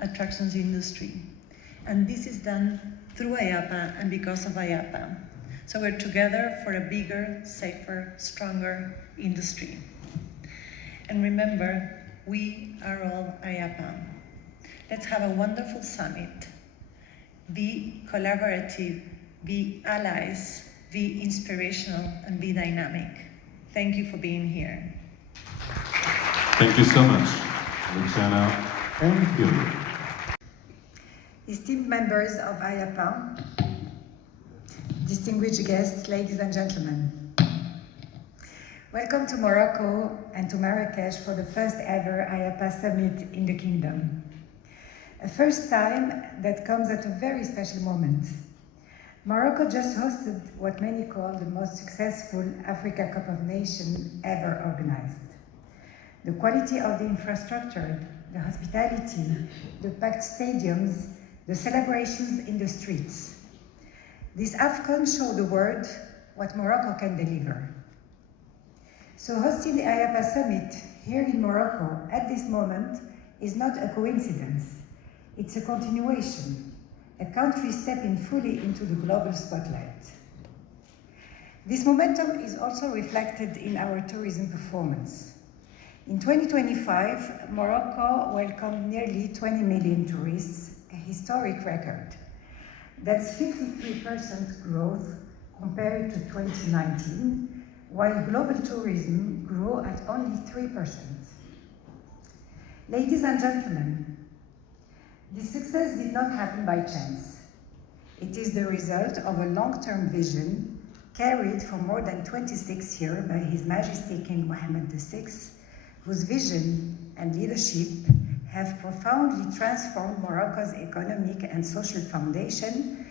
Attractions industry. And this is done through IAAPA and because of IAAPA. So we're together for a bigger, safer, stronger industry. And remember, we are all IAAPA. Let's have a wonderful summit. Be collaborative, be allies, be inspirational, and be dynamic. Thank you for being here. Thank you so much, Luciana and Gil. Esteemed members of IAAPA, distinguished guests, ladies and gentlemen. Welcome to Morocco and to Marrakesh for the first ever IAAPA Summit in the Kingdom. A first time that comes at a very special moment. Morocco just hosted what many call the most successful Africa Cup of Nations ever organized. The quality of the infrastructure, the hospitality, the packed stadiums, the celebrations in the streets. This AFCON showed the world what Morocco can deliver. So hosting the IAAPA Summit here in Morocco at this moment is not a coincidence. It's a continuation, a country stepping fully into the global spotlight. This momentum is also reflected in our tourism performance. In 2025, Morocco welcomed nearly 20 million tourists, a historic record. That's 53% growth compared to 2019, while global tourism grew at only 3%. Ladies and gentlemen, this success did not happen by chance. It is the result of a long-term vision carried for more than 26 years by His Majesty King Mohammed VI, whose vision and leadership have profoundly transformed Morocco's economic and social foundation,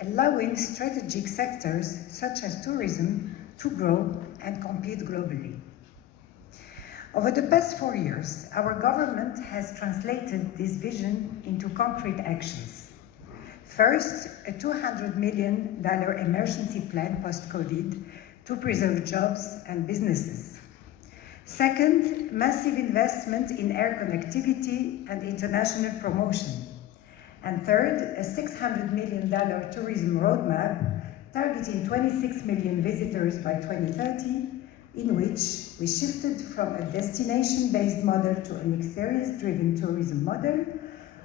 allowing strategic sectors such as tourism to grow and compete globally. Over the past 4 years, our government has translated this vision into concrete actions. First, a $200 million emergency plan post-COVID to preserve jobs and businesses. Second, massive investment in air connectivity and international promotion. And third, a $600 million tourism roadmap targeting 26 million visitors by 2030, in which we shifted from a destination-based model to an experience-driven tourism model.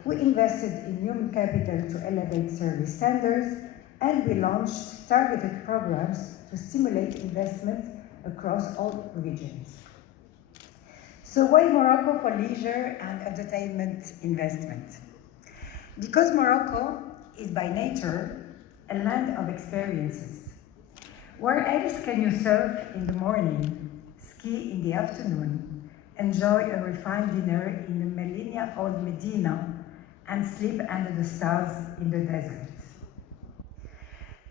We invested in human capital to elevate service standards, and we launched targeted programs to stimulate investment across all regions. So why Morocco for leisure and entertainment investment? Because Morocco is by nature a land of experiences. Where else can you surf in the morning, ski in the afternoon, enjoy a refined dinner in the millennia-old Medina, and sleep under the stars in the desert?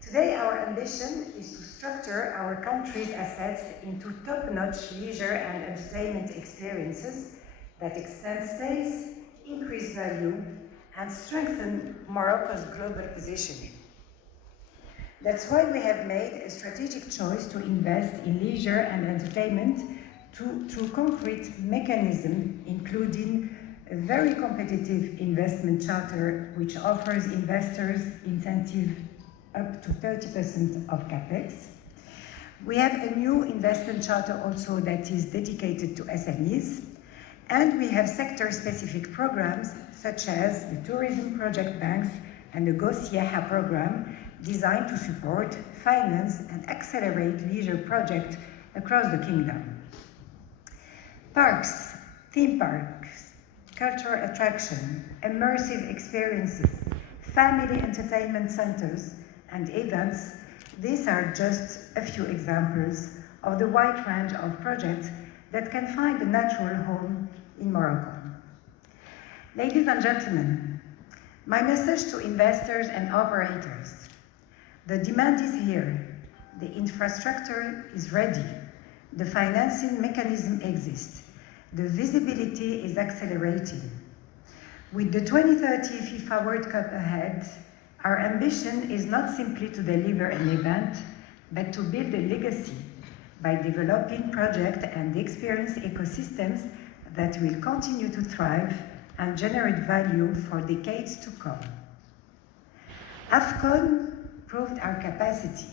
Today, our ambition is to structure our country's assets into top-notch leisure and entertainment experiences that extend stays, increase value, and strengthen Morocco's global positioning. That's why we have made a strategic choice to invest in leisure and entertainment through concrete mechanisms, including a very competitive investment charter which offers investors incentive up to 30% of capex. We have a new investment charter also that is dedicated to SMEs, and we have sector-specific programs such as the tourism project banks and the والسياحة program designed to support, finance, and accelerate leisure projects across the kingdom. Parks, theme parks, cultural attraction, immersive experiences, family entertainment centers, and events, these are just a few examples of the wide range of projects that can find a natural home in Morocco. Ladies and gentlemen, my message to investors and operators: the demand is here, the infrastructure is ready, the financing mechanism exists, the visibility is accelerating. With the 2030 FIFA World Cup ahead, our ambition is not simply to deliver an event, but to build a legacy by developing project and experience ecosystems that will continue to thrive and generate value for decades to come. AFCON proved our capacity.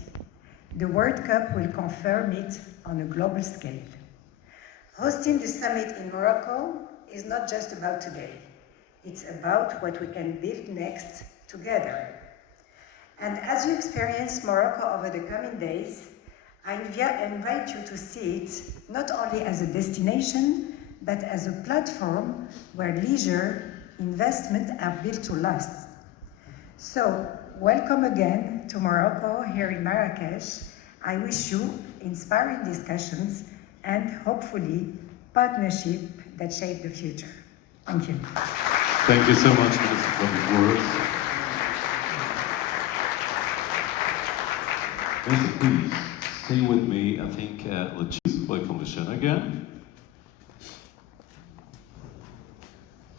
The World Cup will confirm it on a global scale. Hosting the summit in Morocco is not just about today. It's about what we can build next together. And as you experience Morocco over the coming days, I invite you to see it not only as a destination, but as a platform where leisure, investment are built to last. So, welcome again to Morocco here in Marrakesh. I wish you inspiring discussions and hopefully partnership that shape the future. Thank you. Thank you so much, Minister, for the words. Minister, please stay with me. I think let's just welcome the show again.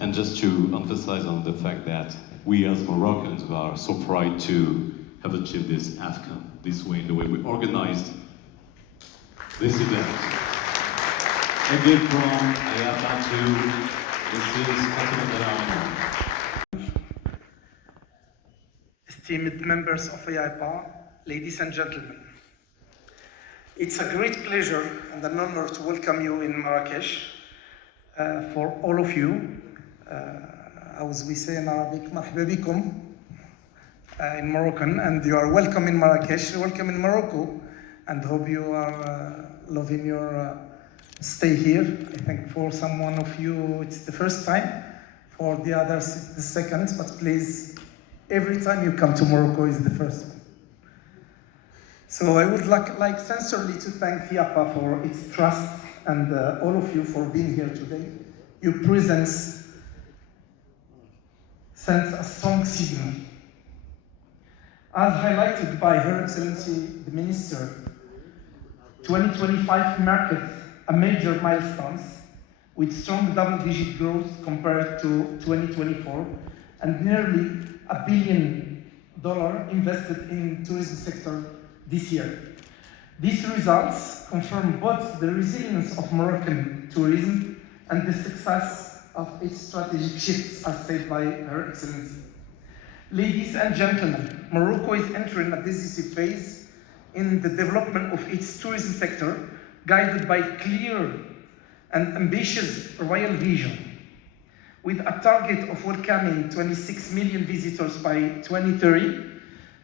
And just to emphasize on the fact that we as Moroccans are so proud to have achieved this AFCON this way, in the way we organized this event. A gift from IAAPA to this is Esteemed members of IAAPA, ladies and gentlemen, it's a great pleasure and an honor to welcome you in Marrakesh. For all of you, as we say in Arabic, مرحبا بكم in Moroccan, and you are welcome in Marrakesh, welcome in Morocco, and hope you are loving your stay here. I think for some one of you it's the first time, for the others it's the second, but please, every time you come to Morocco is the first one. So I would like sincerely to thank IAAPA for its trust and all of you for being here today. Your presence sends a strong signal. As highlighted by Her Excellency the Minister, 2025 marked a major milestone with strong double-digit growth compared to 2024 and nearly $1 billion invested in tourism sector this year. These results confirm both the resilience of Moroccan tourism and the success of its strategic shifts, as said by Her Excellency. Ladies and gentlemen, Morocco is entering a decisive phase in the development of its tourism sector, guided by clear and ambitious royal vision. With a target of welcoming 26 million visitors by 2030,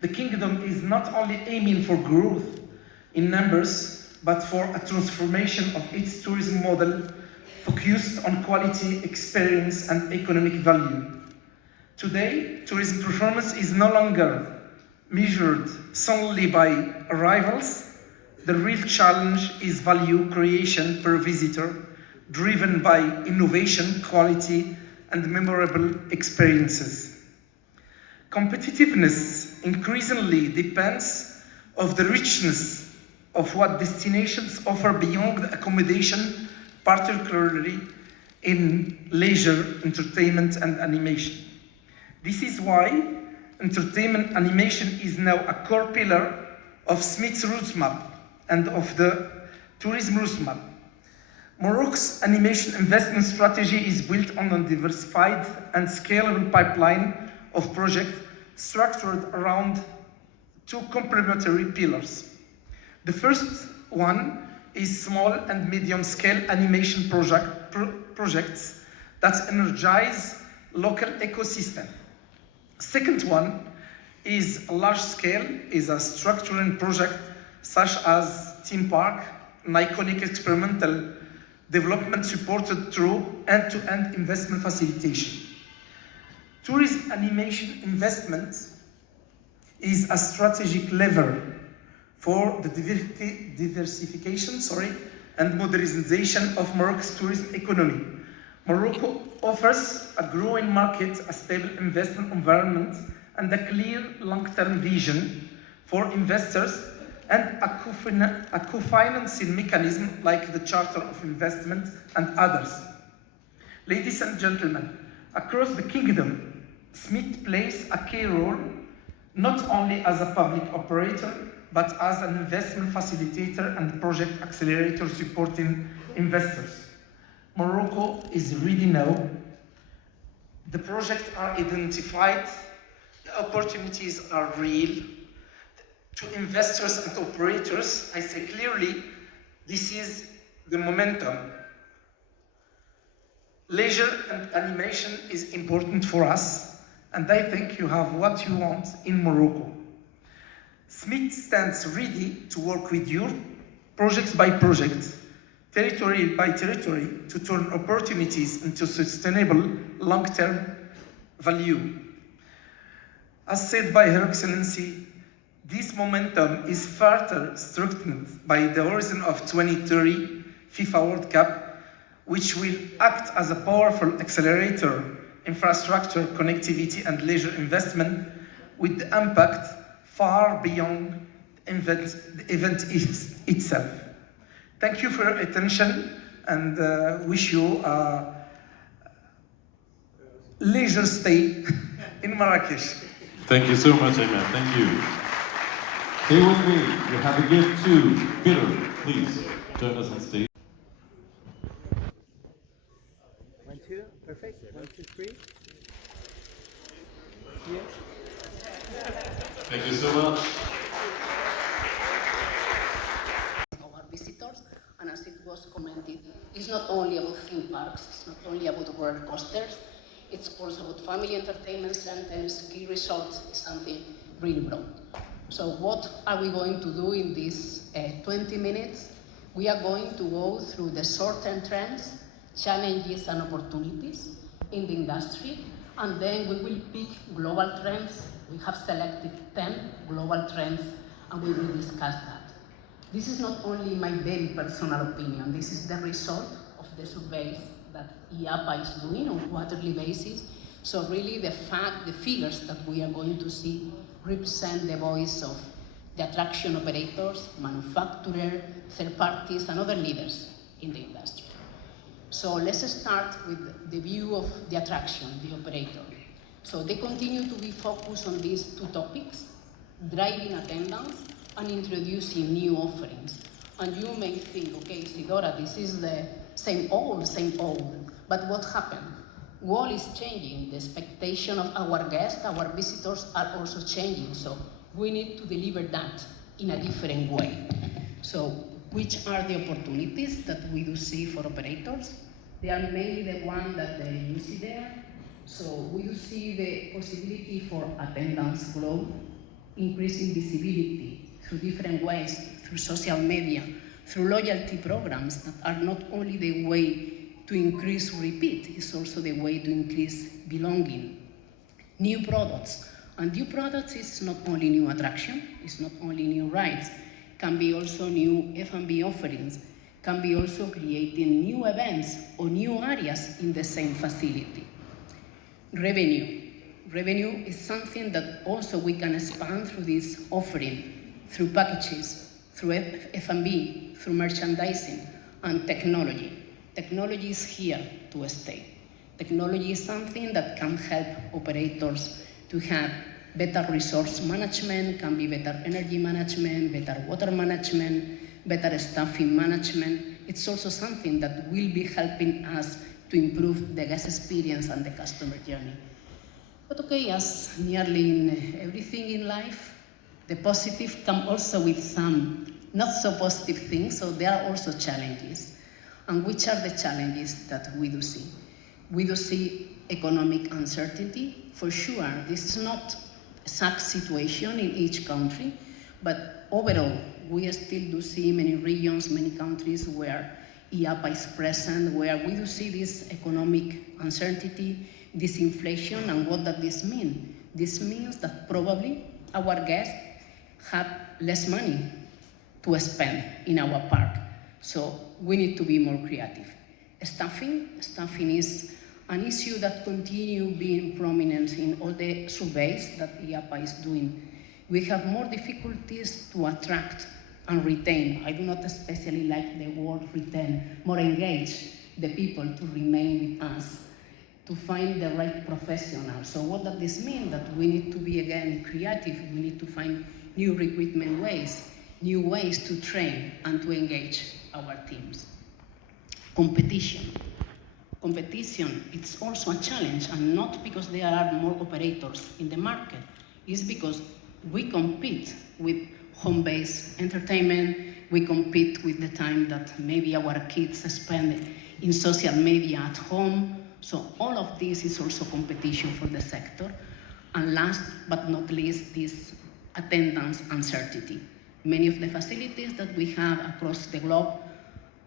the Kingdom is not only aiming for growth in numbers, but for a transformation of its tourism model focused on quality, experience, and economic value. Today, tourism performance is no longer measured solely by arrivals. The real challenge is value creation per visitor, driven by innovation, quality, and memorable experiences. Competitiveness increasingly depends on the richness of what destinations offer beyond accommodation, particularly in leisure, entertainment, and animation. This is why entertainment animation is now a core pillar of Smith's roadmap and of the tourism roadmap. Morocco's animation investment strategy is built on a diversified and scalable pipeline of projects structured around two complementary pillars. The first one is small and medium-scale animation projects that energize local ecosystem. Second one is large-scale, is a structuring project such as theme park, an iconic experimental development supported through end-to-end investment facilitation. Tourism animation investment is a strategic lever for the diversification and modernization of Morocco's tourism economy. Morocco offers a growing market, a stable investment environment, and a clear long-term vision for investors, and a co-financing mechanism like the Charter of Investment and others. Ladies and gentlemen, across the Kingdom, Smith plays a key role not only as a public operator, but as an investment facilitator and project accelerator supporting investors. Morocco is ready now. The projects are identified, the opportunities are real. To investors and operators, I say clearly, this is the momentum. Leisure and animation is important for us, and I think you have what you want in Morocco. Smith stands ready to work with you, project by project, territory by territory, to turn opportunities into sustainable long-term value. As said by Her Excellency, this momentum is further strengthened by the horizon of 2030 FIFA World Cup, which will act as a powerful accelerator, infrastructure, connectivity, and leisure investment, with the impact far beyond the event itself. Thank you for your attention, and wish you a leisure stay in Marrakesh. Thank you so much, Ayman. Thank you. Stay with me. We have a gift to Peter. Please join us on stage. 1, 2, perfect. 1, 2, 3. Here. Thank you so much. Our visitors, and as it was commented, it's not only about theme parks, it's not only about roller coasters, it's also about family entertainment centers, ski resorts, is something really broad. So what are we going to do in these 20 minutes? We are going to go through the short-term trends, challenges and opportunities in the industry, and then we will pick global trends. We have selected 10 global trends, and we will discuss that. This is not only my very personal opinion, this is the result of the surveys that IAAPA is doing on a quarterly basis. So really the figures that we are going to see represent the voice of the attraction operators, manufacturers, third parties, and other leaders in the industry. So let's start with the view of the attraction, the operator. So they continue to be focused on these two topics, driving attendance and introducing new offerings. And you may think, okay, Isidora, this is the same old. But what happened? World is changing. The expectation of our guests, our visitors are also changing. So we need to deliver that in a different way. So which are the opportunities that we do see for operators? They are mainly the one that you see there. So we do see the possibility for attendance growth, increasing visibility through different ways, through social media, through loyalty programs that are not only the way to increase repeat, it's also the way to increase belonging. New products, and new products is not only new attraction, it's not only new rides, can be also new F&B offerings, can be also creating new events or new areas in the same facility. Revenue is something that also we can expand through this offering, through packages, through F&B, through merchandising, and technology. Technology is here to stay. Technology is something that can help operators to have better resource management, can be better energy management, better water management, better staffing management. It's also something that will be helping us to improve the guest experience and the customer journey. But okay, as nearly in everything in life, the positive come also with some not so positive things, so there are also challenges. And which are the challenges that we do see? We do see economic uncertainty. For sure, this is not exact situation in each country, but overall, we still do see many regions, many countries where IAAPA is present, where we do see this economic uncertainty, this inflation, and what does this mean? This means that probably our guests have less money to spend in our park. So we need to be more creative. Staffing is an issue that continues being prominent in all the surveys that IAAPA is doing. We have more difficulties to attract and retain. I do not especially like the word retain, more engage the people to remain with us, to find the right professional. So what does this mean? That we need to be, again, creative. We need to find new recruitment ways, new ways to train and to engage our teams. Competition. competition, it's also a challenge, and not because there are more operators in the market, it's because we compete with home-based entertainment, we compete with the time that maybe our kids spend in social media at home. So all of this is also competition for the sector. And last but not least, this attendance uncertainty. Many of the facilities that we have across the globe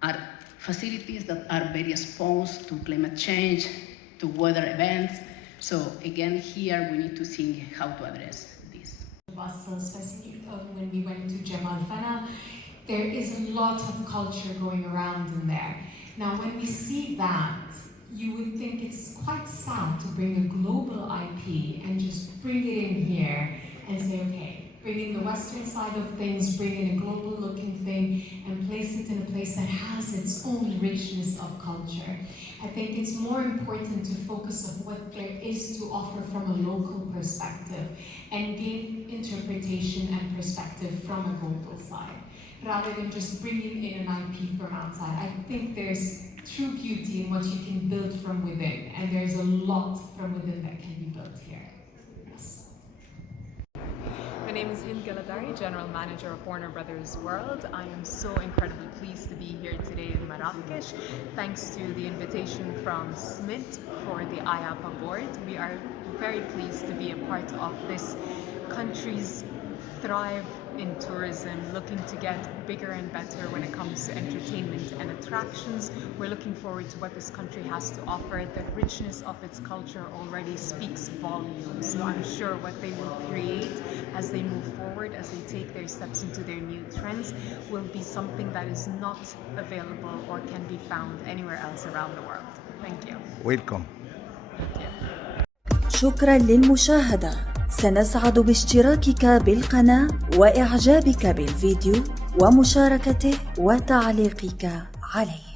are facilities that are very exposed to climate change, to weather events. So again, here we need to think how to address this. Especially when we went to Jamal Fana, there is a lot of culture going around in there. Now, when we see that, you would think it's quite sad to bring a global IP and just bring it in here and say, okay, bring in the Western side of things, bring in a global looking thing and place it in a place that has its own richness of culture. I think it's more important to focus on what there is to offer from a local perspective and gain interpretation and perspective from a global side, rather than just bringing in an IP from outside. I think there's true beauty in what you can build from within, and there's a lot from within that can be built here. Yes. My name is Hind Galadari, General Manager of Warner Brothers World. I am so incredibly pleased to be here today in Marrakesh, thanks to the invitation from SMIT for the IAAPA board. We are very pleased to be a part of this country's thrive in tourism, looking to get bigger and better when it comes to entertainment and attractions. We're looking forward to what this country has to offer. The richness of its culture already speaks volumes. So I'm sure what they will create as they move forward, as they take their steps into their new trends, will be something that is not available or can be found anywhere else around the world. Thank you. Welcome. Thank you. شكرا للمشاهدة. سنسعد باشتراكك بالقناة وإعجابك بالفيديو ومشاركته وتعليقك عليه.